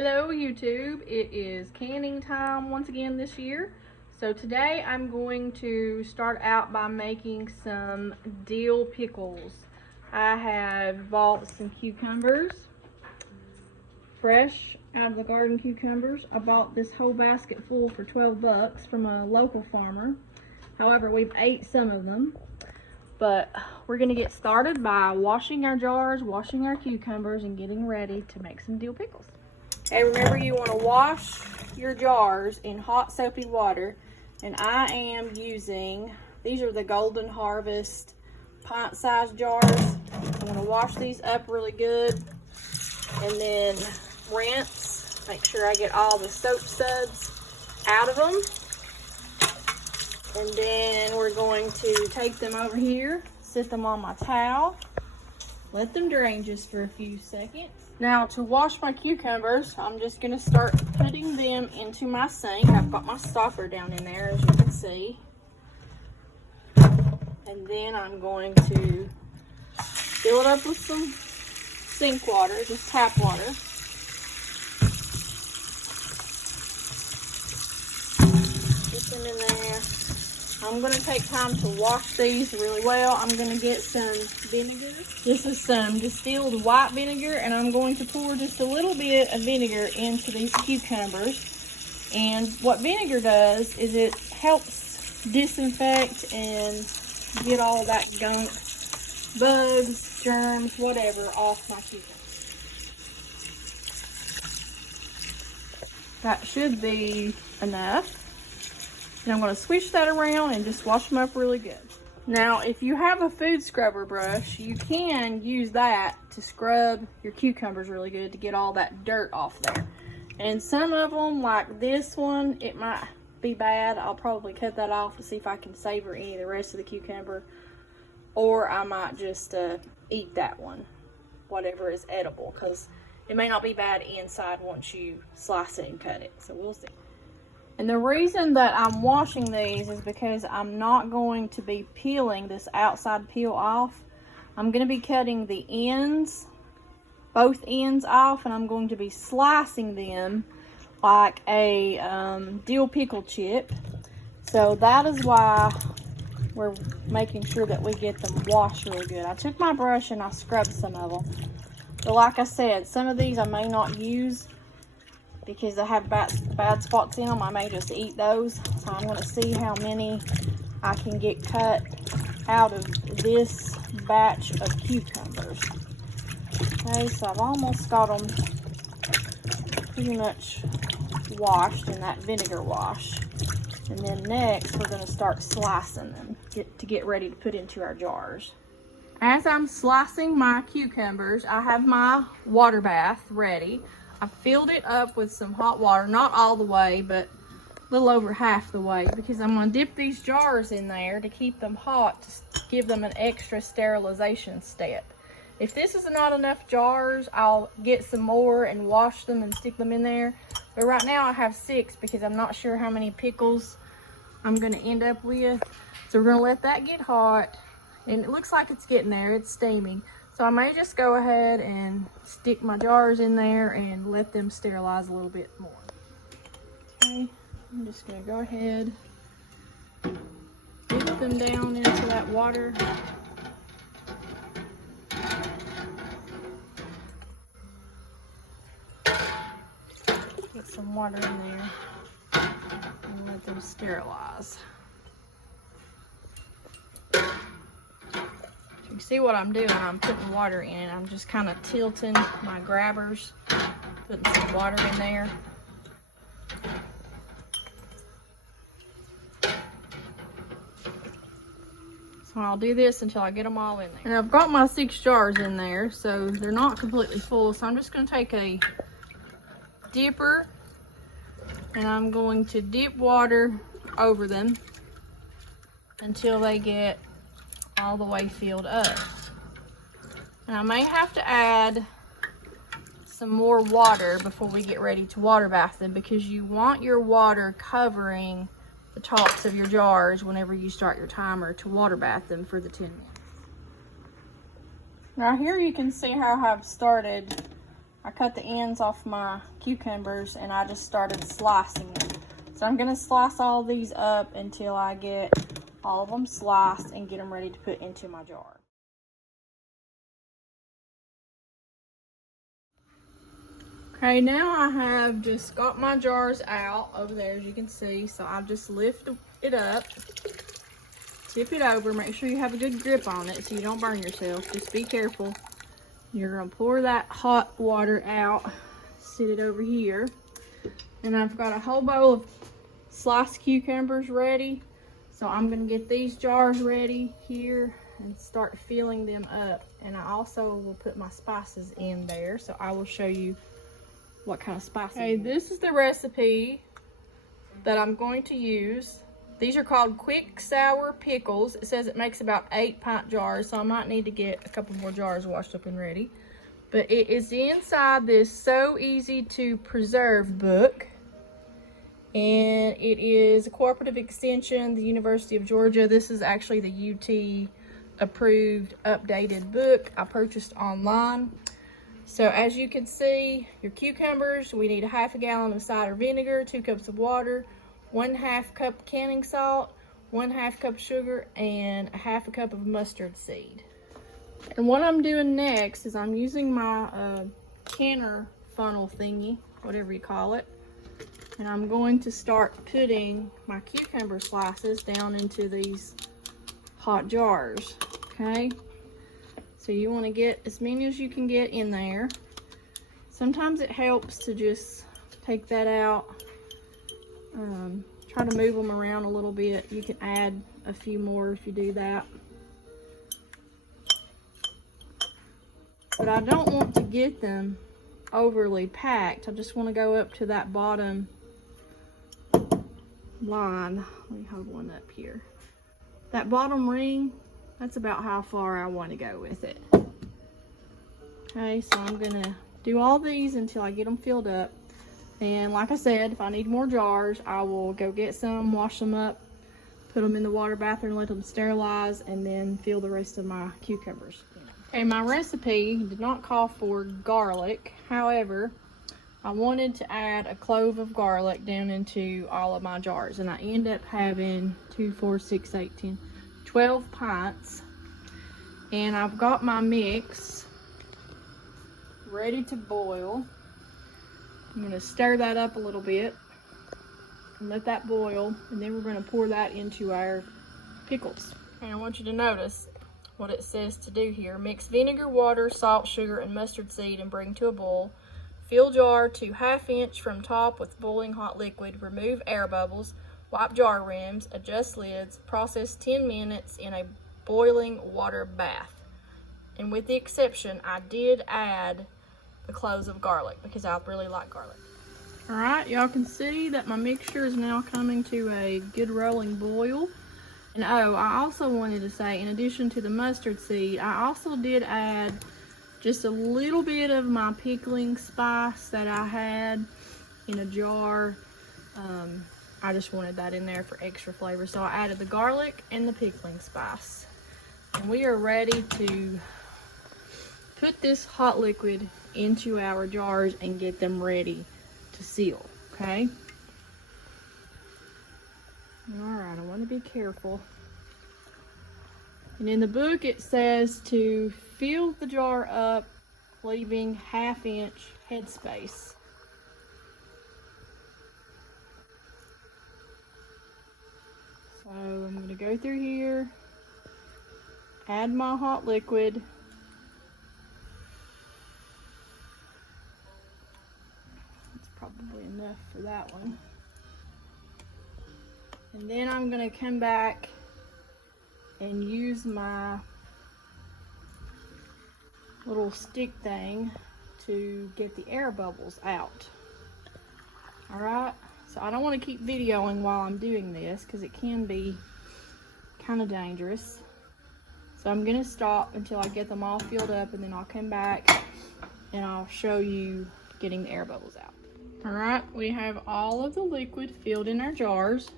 Hello YouTube, it is canning time once again this year. So today I'm going to start out by making some dill pickles. I have bought some cucumbers, fresh out of the garden cucumbers. I bought this whole basket full for 12 bucks from a local farmer. However, we've ate some of them. But we're gonna get started by washing our jars, washing our cucumbers, and getting ready to make some dill pickles. Okay, remember you want to wash your jars in hot soapy water, and I am using, these are the Golden Harvest pint-sized jars. I'm going to wash these up really good and then rinse. Make sure I get all the soap suds out of them. And then we're going to take them over here, sit them on my towel, let them drain just for a few seconds. Now to wash my cucumbers, I'm just going to start putting them into my sink. I've got my stopper down in there, as you can see. And then I'm going to fill it up with some sink water, just tap water. Put them in there. I'm going to take time to wash these really well. I'm going to get some vinegar. This is some distilled white vinegar, and I'm going to pour just a little bit of vinegar into these cucumbers. And what vinegar does is it helps disinfect and get all that gunk, bugs, germs, whatever, off my cucumbers. That should be enough. And I'm going to swish that around and just wash them up really good. Now, if you have a food scrubber brush, you can use that to scrub your cucumbers really good to get all that dirt off there. And some of them, like this one, it might be bad. I'll probably cut that off to see if I can savor any of the rest of the cucumber. Or I might just eat that one, whatever is edible, because it may not be bad inside once you slice it and cut it. So we'll see. And the reason that I'm washing these is because I'm not going to be peeling this outside peel off. I'm going to be cutting the ends, both ends off, and I'm going to be slicing them like a dill pickle chip. So that is why we're making sure that we get them washed really good. I took my brush and I scrubbed some of them. But like I said, some of these I may not use because they have bad spots in them. I may just eat those. So I'm going to see how many I can get cut out of this batch of cucumbers. Okay, so I've almost got them pretty much washed in that vinegar wash. And then next we're going to start slicing them to get ready to put into our jars. As I'm slicing my cucumbers, I have my water bath ready. I filled it up with some hot water, not all the way, but a little over half the way, because I'm going to dip these jars in there to keep them hot, to give them an extra sterilization step. If this is not enough jars, I'll get some more and wash them and stick them in there. But right now I have 6 because I'm not sure how many pickles I'm going to end up with. So we're going to let that get hot, and it looks like it's getting there. It's steaming. So I may just go ahead and stick my jars in there and let them sterilize a little bit more. Okay, I'm just gonna go ahead, dip them down into that water. Get some water in there and let them sterilize. You see what I'm doing? I'm putting water in and I'm just kind of tilting my grabbers, putting some water in there. So I'll do this until I get them all in there. And I've got my 6 jars in there, so they're not completely full. So I'm just going to take a dipper and I'm going to dip water over them until they get all the way filled up. And I may have to add some more water before we get ready to water bath them, because you want your water covering the tops of your jars whenever you start your timer to water bath them for the 10 minutes. Now here you can see how I've started I cut the ends off my cucumbers and I just started slicing them. So I'm gonna slice all these up until I get all of them sliced and get them ready to put into my jar. Okay, now I have just got my jars out over there, as you can see. So I'll just lift it up, tip it over, make sure you have a good grip on it so you don't burn yourself. Just be careful. You're gonna pour that hot water out, sit it over here. And I've got a whole bowl of sliced cucumbers ready. So I'm gonna get these jars ready here and start filling them up. And I also will put my spices in there. So I will show you what kind of spices. Okay, this is the recipe that I'm going to use. These are called quick sour pickles. It says it makes about 8-pint jars, so I might need to get a couple more jars washed up and ready. But it is inside this So Easy to Preserve book. And it is a cooperative extension, the University of Georgia. This is actually the UT approved updated book I purchased online. So as you can see, your cucumbers, we need a ½ gallon of cider vinegar, 2 cups of water, 1/2 cup canning salt, 1/2 cup sugar, and a ½ cup of mustard seed. And what I'm doing next is I'm using my canner funnel thingy, whatever you call it. And I'm going to start putting my cucumber slices down into these hot jars, okay? So you want to get as many as you can get in there. Sometimes it helps to just take that out. Try to move them around a little bit. You can add a few more if you do that. But I don't want to get them overly packed. I just want to go up to that bottom line. Let me hold one up here. That bottom ring, that's about how far I want to go with it. Okay, so I'm gonna do all these until I get them filled up. And like I said, if I need more jars, I will go get some, wash them up, put them in the water bathroom, let them sterilize, and then fill the rest of my cucumbers. Okay, my recipe did not call for garlic. However, I wanted to add a clove of garlic down into all of my jars, and I end up having 2, 4, 6, 8, 10, 12 pints. And I've got my mix ready to boil. I'm going to stir that up a little bit and let that boil, and then we're going to pour that into our pickles. And I want you to notice what it says to do here. Mix vinegar, water, salt, sugar, and mustard seed and bring to a boil. Fill jar to 1/2 inch from top with boiling hot liquid. Remove air bubbles. Wipe jar rims. Adjust lids. Process 10 minutes in a boiling water bath. And with the exception, I did add the cloves of garlic because I really like garlic. All right, y'all can see that my mixture is now coming to a good rolling boil. And oh, I also wanted to say, in addition to the mustard seed, I also did add just a little bit of my pickling spice that I had in a jar. I just wanted that in there for extra flavor. So I added the garlic and the pickling spice. And we are ready to put this hot liquid into our jars and get them ready to seal, okay? All right, I want to be careful. And in the book it says to fill the jar up, leaving 1/2 inch headspace. So I'm going to go through here, add my hot liquid. That's probably enough for that one. And then I'm going to come back and use my little stick thing to get the air bubbles out. All right, so I don't want to keep videoing while I'm doing this because it can be kind of dangerous. So I'm going to stop until I get them all filled up, and then I'll come back and I'll show you getting the air bubbles out. All right, we have all of the liquid filled in our jars.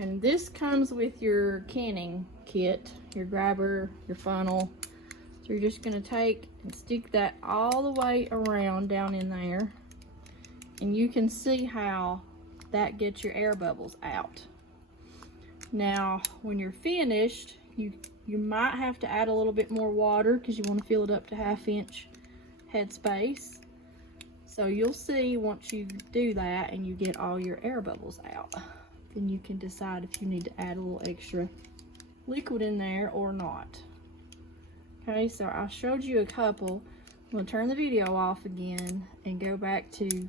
And this comes with your canning kit, your grabber, your funnel. So you're just gonna take and stick that all the way around down in there. And you can see how that gets your air bubbles out. Now, when you're finished, you might have to add a little bit more water because you want to fill it up to 1/2 inch headspace. So you'll see once you do that and you get all your air bubbles out, then you can decide if you need to add a little extra liquid in there or not. Okay, so I showed you a couple. I'm going to turn the video off again and go back to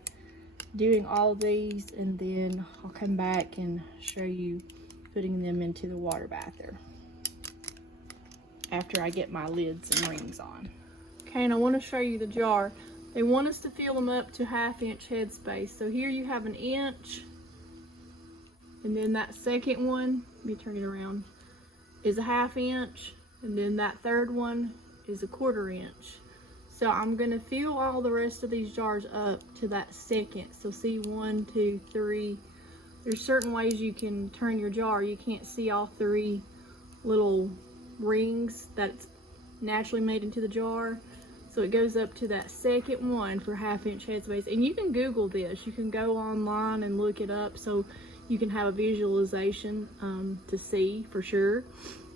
doing all of these, and then I'll come back and show you putting them into the water bather after I get my lids and rings on. Okay, and I want to show you the jar. They want us to fill them up to 1/2 inch headspace. So here you have 1 inch, and then that second one, let me turn it around, is 1/2 inch, and then that third one is 1/4 inch. So I'm gonna fill all the rest of these jars up to that second. So see, 1, 2, 3. There's certain ways you can turn your jar. You can't see all 3 little rings that's naturally made into the jar. So it goes up to that second one for 1/2 inch headspace. And you can Google this. You can go online and look it up so you can have a visualization to see for sure.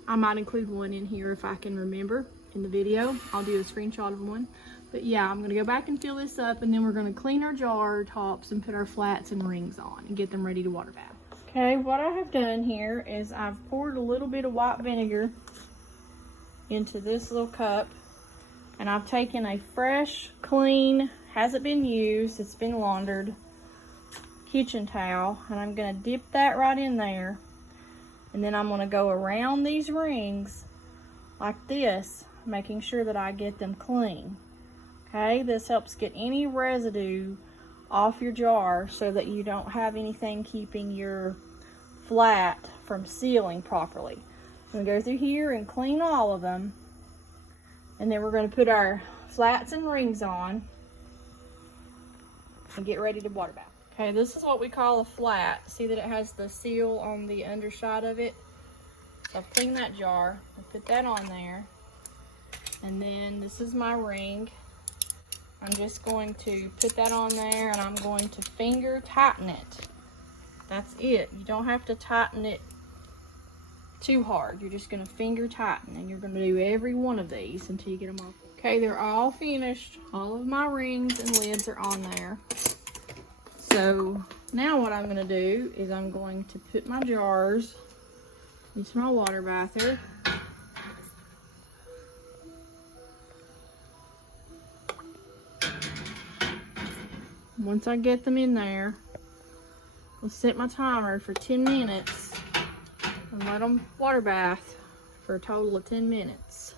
I might include one in here if I can remember in the video. I'll do a screenshot of one. But yeah, I'm gonna go back and fill this up, and then we're gonna clean our jar tops and put our flats and rings on and get them ready to water bath. Okay, what I have done here is I've poured a little bit of white vinegar into this little cup, and I've taken a fresh, clean, hasn't been used, it's been laundered, kitchen towel, and I'm gonna dip that right in there, and then I'm gonna go around these rings like this, making sure that I get them clean. Okay, this helps get any residue off your jar so that you don't have anything keeping your flat from sealing properly. I'm gonna go through here and clean all of them, and then we're gonna put our flats and rings on and get ready to water bath. Okay, this is what we call a flat. See that it has the seal on the underside of it? So I've cleaned that jar, I put that on there, and then this is my ring. I'm just going to put that on there, and I'm going to finger tighten it. That's it. You don't have to tighten it too hard. You're just going to finger tighten, and you're going to do every one of these until you get them off. Okay, they're all finished. All of my rings and lids are on there. So now what I'm going to do is I'm going to put my jars into my water bather. Once I get them in there, I'll set my timer for 10 minutes and let them water bath for a total of 10 minutes.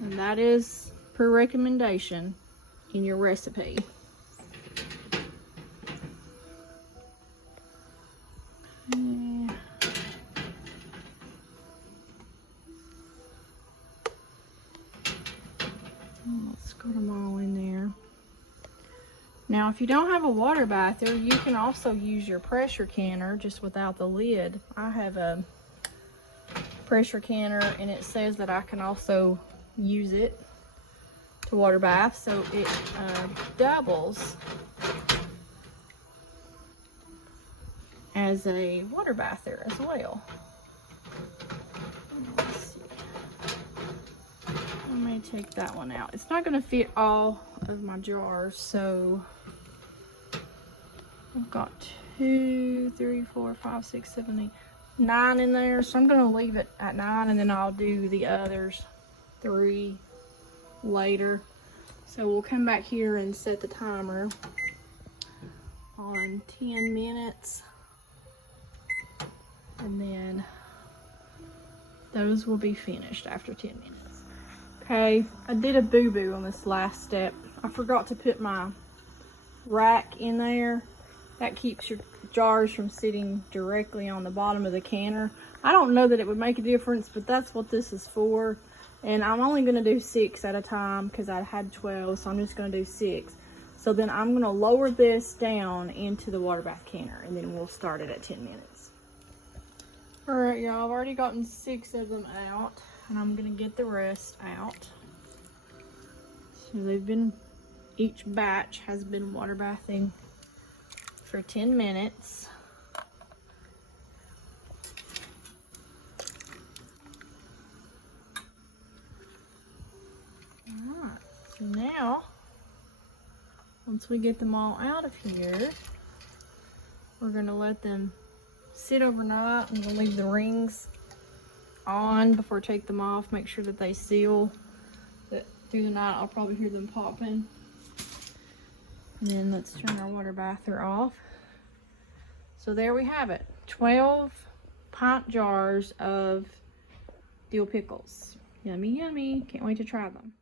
And that is per recommendation in your recipe. Let's get them all in there. Now, if you don't have a water bather, you can also use your pressure canner just without the lid. I have a pressure canner, and it says that I can also use it to water bath, so it doubles as a water bather as well. Let's see. I may take that one out. It's not going to fit all of my jars, so I've got 2, 3, 4, 5, 6, 7, 8, 9 in there, so I'm going to leave it at 9, and then I'll do the others 3 later. So we'll come back here and set the timer on 10 minutes, and then those will be finished after 10 minutes. Okay, I did a boo-boo on this last step. I forgot to put my rack in there. That keeps your jars from sitting directly on the bottom of the canner. I don't know that it would make a difference, but that's what this is for. And I'm only going to do 6 at a time because I had 12, so I'm just going to do 6. So then I'm going to lower this down into the water bath canner, and then we'll start it at 10 minutes. Alright, y'all, I've already gotten 6 of them out. And I'm gonna get the rest out. So each batch has been water bathing for 10 minutes. Alright, so now, once we get them all out of here, we're gonna let them sit overnight. I'm gonna leave the rings on before I take them off, make sure that they seal. That through the night I'll probably hear them popping. And then let's turn our water bather off. So there we have it, 12 pint jars of dill pickles. Yummy, yummy, can't wait to try them.